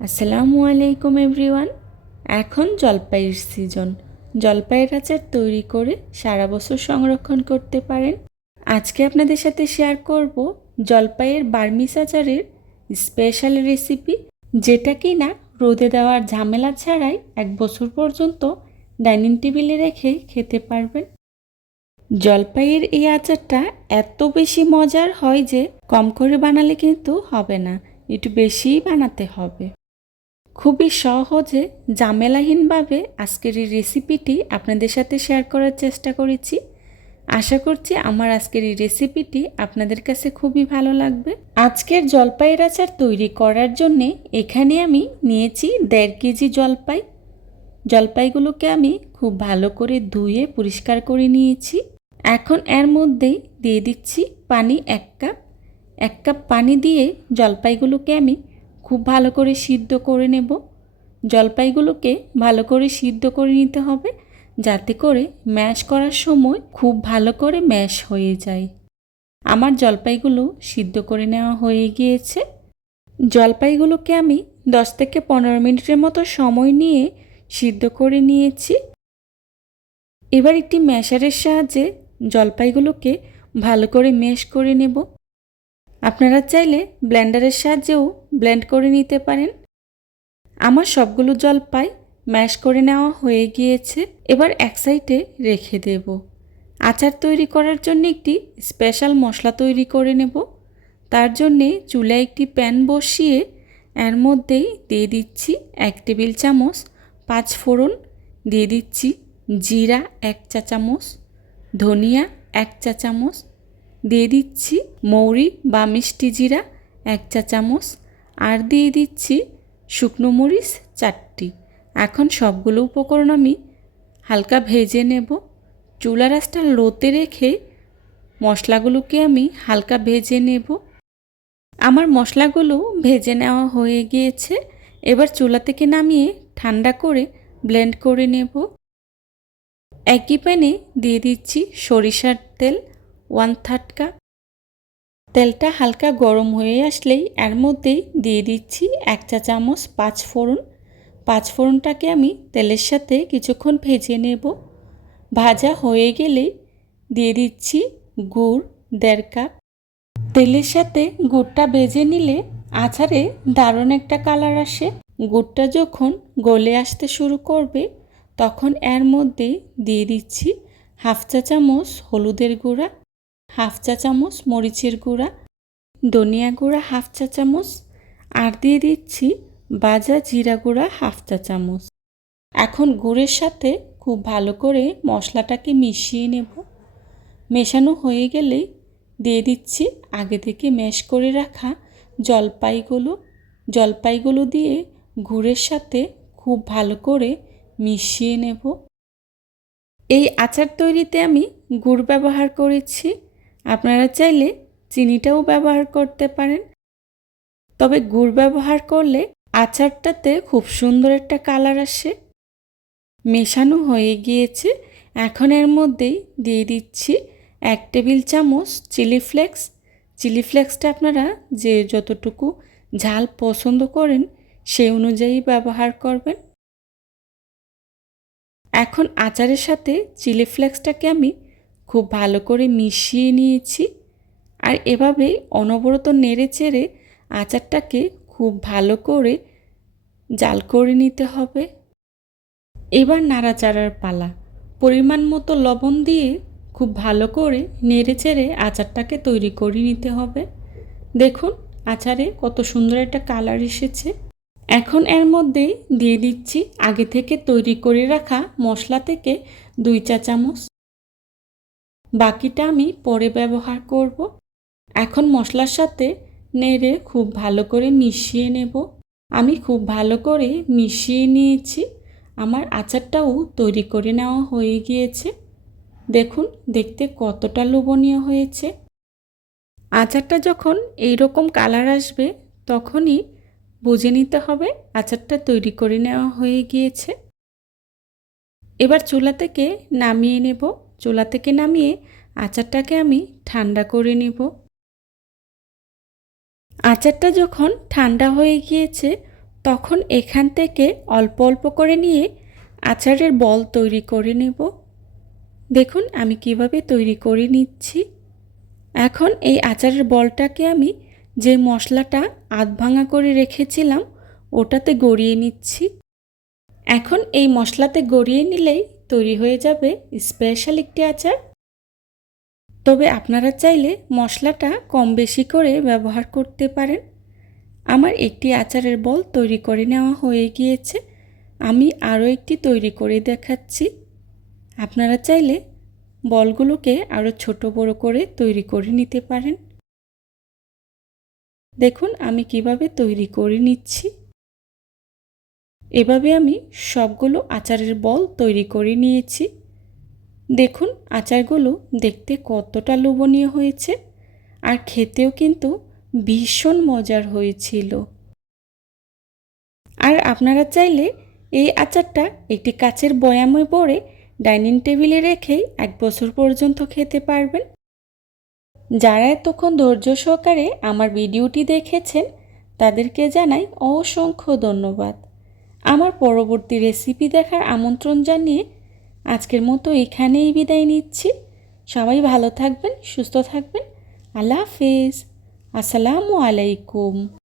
আসসালামু আলাইকুম এভরিওয়ান। এখন জলপাইয়ের সিজন জলপাইয়ের আচার তৈরি করে সারা বছর সংরক্ষণ করতে পারেন। আজকে আপনাদের সাথে শেয়ার করব জলপাইয়ের বার্মিস আচারের স্পেশাল রেসিপি যেটা কি না রোদে দেওয়ার ঝামেলা ছাড়াই এক বছর পর্যন্ত ডাইনিং টেবিলে রেখে খেতে পারবেন। জলপাইয়ের এই আচারটা এত বেশি মজার হয় যে কম করে বানালে কিন্তু হবে না, একটু বেশিই বানাতে হবে। খুবই সহজে, ঝামেলাহীনভাবে আজকের এই রেসিপিটি আপনাদের সাথে শেয়ার করার চেষ্টা করেছি। আশা করছি আমার আজকের এই রেসিপিটি আপনাদের কাছে খুবই ভালো লাগবে। আজকের জলপাইয়ের আচার তৈরি করার জন্যে এখানে আমি নিয়েছি দেড় কেজি জলপাই। জলপাইগুলোকে আমি খুব ভালো করে ধুয়ে পরিষ্কার করে নিয়েছি। এখন এর মধ্যেই দিয়ে দিচ্ছি পানি এক কাপ। এক কাপ পানি দিয়ে জলপাইগুলোকে আমি খুব ভালো করে সিদ্ধ করে নেব। জলপাইগুলোকে ভালো করে সিদ্ধ করে নিতে হবে যাতে করে ম্যাশ করার সময় খুব ভালো করে ম্যাশ হয়ে যায়। আমার জলপাইগুলো সিদ্ধ করে নেওয়া হয়ে গিয়েছে। জলপাইগুলোকে আমি দশ থেকে পনেরো মিনিটের মতো সময় নিয়ে সিদ্ধ করে নিয়েছি। এবার একটি ম্যাশারের সাহায্যে জলপাইগুলোকে ভালো করে মেশ করে নেব। আপনারা চাইলে ব্লেন্ডারের সাহায্যেও ব্লেন্ড করে নিতে পারেন। আমার সবগুলো জলপাই ম্যাশ করে নেওয়া হয়ে গিয়েছে। এবার এক সাইডে রেখে দেব। আচার তৈরি করার জন্য একটি স্পেশাল মশলা তৈরি করে নেব। তার জন্যে চুলায় একটি প্যান বসিয়ে এর মধ্যেই দিয়ে দিচ্ছি এক টেবিল চামচ পাঁচ ফোড়ন, দিয়ে দিচ্ছি জিরা এক চা চামচ, ধনিয়া এক চা চামচ দিয়ে দিচ্ছি মৌরি বা মিষ্টি জিরা এক চা চামচ আর দিয়ে দিচ্ছি শুকনো মরিচ চারটি। এখন সবগুলো উপকরণ আমি হালকা ভেজে নেব। চুলা রাসটা লোতে রেখে মশলাগুলোকে আমি হালকা ভেজে নেব। আমার মশলাগুলো ভেজে নেওয়া হয়ে গিয়েছে। এবার চুলা থেকে নামিয়ে ঠান্ডা করে ব্লেন্ড করে নেব। একই প্যানে দিয়ে দিচ্ছি সরিষার তেল। One third cup. তেলটা হালকা গরম হয়ে আসলেই এর মধ্যেই দিয়ে দিচ্ছি এক চা চামচ পাঁচ ফোড়ন। পাঁচ ফোড়নটাকে আমি তেলের সাথে কিছুক্ষণ ভেজে নেব। ভাজা হয়ে গেলেই দিয়ে দিচ্ছি গুড় দেড় কাপ। তেলের সাথে গুড়টা ভেজে নিলে আচারে দারুণ একটা কালার আসে। গুড়টা যখন গলে আসতে শুরু করবে, তখন এর মধ্যে দিয়ে দিচ্ছি হাফ চা চামচ হলুদের গুঁড়া। হাফ চা চামচ মরিচের গুঁড়া, ধনিয়া গুঁড়া হাফ চা চামচ, আর দিয়ে দিচ্ছি বাজা জিরা গুঁড়া হাফ চা চামচ। এখন গুড়ের সাথে খুব ভালো করে মশলাটাকে মিশিয়ে নেব। মেশানো হয়ে গেলেই দিয়ে দিচ্ছি আগে থেকে ম্যাশ করে রাখা জলপাইগুলো। জলপাইগুলো দিয়ে গুড়ের সাথে খুব ভালো করে মিশিয়ে নেব। এই আচার তৈরিতে আমি গুড় ব্যবহার করেছি। আপনারা চাইলে চিনিটাও ব্যবহার করতে পারেন। তবে গুড় ব্যবহার করলে আচারটাতে খুব সুন্দর একটা কালার আসে। মেশানো হয়ে গিয়েছে। এখন এর মধ্যেই দিয়ে দিচ্ছি এক টেবিল চামচ চিলি ফ্লেক্স। চিলি ফ্লেক্সটা আপনারা যে যতটুকু ঝাল পছন্দ করেন সেই অনুযায়ী ব্যবহার করবেন। এখন আচারের সাথে চিলি ফ্লেক্সটাকে আমি খুব ভালো করে মিশিয়ে নিয়েছি। আর এভাবেই অনবরত নেড়ে চেড়ে আচারটাকে খুব ভালো করে জাল করে নিতে হবে। এবার নাড়াচাড়ার পালা। পরিমাণ মতো লবণ দিয়ে খুব ভালো করে নেড়ে চেড়ে আচারটাকে তৈরি করে নিতে হবে। দেখুন, আচারে কত সুন্দর একটা কালার এসেছে। এখন এর মধ্যে দিয়ে দিচ্ছি আগে থেকে তৈরি করে রাখা মশলা থেকে দুই চা চামচ বাকিটা আমি পরে ব্যবহার করব। এখন মশলার সাথে নেড়ে খুব ভালো করে মিশিয়ে নেব। আমি খুব ভালো করে মিশিয়ে নিয়েছি। আমার আচারটাও তৈরি করে নেওয়া হয়ে গিয়েছে। দেখুন, দেখতে কতটা লোভনীয় হয়েছে। আচারটা যখন এই রকম কালার আসবে, তখনই বুঝে নিতে হবে আচারটা তৈরি করে নেওয়া হয়ে গিয়েছে। এবার চুলা থেকে নামিয়ে নেব। চুলা থেকে নামিয়ে আচারটাকে আমি ঠান্ডা করে নেব। আচারটা যখন ঠান্ডা হয়ে গিয়েছে, তখন এখান থেকে অল্প অল্প করে নিয়ে আচারের বল তৈরি করে নেব। দেখুন, আমি কীভাবে তৈরি করে নিচ্ছি। এখন এই আচারের বলটাকে আমি যে মশলাটা আধ ভাঙা করে রেখেছিলাম, ওটাতে গড়িয়ে নিচ্ছি। এখন এই মশলাতে গড়িয়ে নিলেই তৈরি হয়ে যাবে স্পেশাল একটি আচার। তবে আপনারা চাইলে মশলাটা কম বেশি করে ব্যবহার করতে পারেন। আমার একটি আচারের বল তৈরি করে নেওয়া হয়ে গিয়েছে। আমি আরও একটি তৈরি করে দেখাচ্ছি। আপনারা চাইলে বলগুলোকে আরও ছোট বড় করে তৈরি করে নিতে পারেন। দেখুন আমি কীভাবে তৈরি করে নিচ্ছি। এভাবে আমি সবগুলো আচারের বল তৈরি করে নিয়েছি। দেখুন, আচারগুলো দেখতে কতটা লোভনীয় হয়েছে আর খেতেও কিন্তু ভীষণ মজার হয়েছিল। আর আপনারা চাইলে এই আচারটা একটি কাচের বয়ামে পরে ডাইনিং টেবিলে রেখেই এক বছর পর্যন্ত খেতে পারবেন। যারা এতক্ষণ ধৈর্য সহকারে আমার ভিডিওটি দেখেছেন, তাদেরকে জানাই অসংখ্য ধন্যবাদ। আমার পরবর্তী রেসিপি দেখার আমন্ত্রণ জানিয়ে আজকের মতো এখানেই বিদায় নিচ্ছি। সবাই ভালো থাকবেন, সুস্থ থাকবেন। আল্লাহ হাফেজ। আসসালামু আলাইকুম।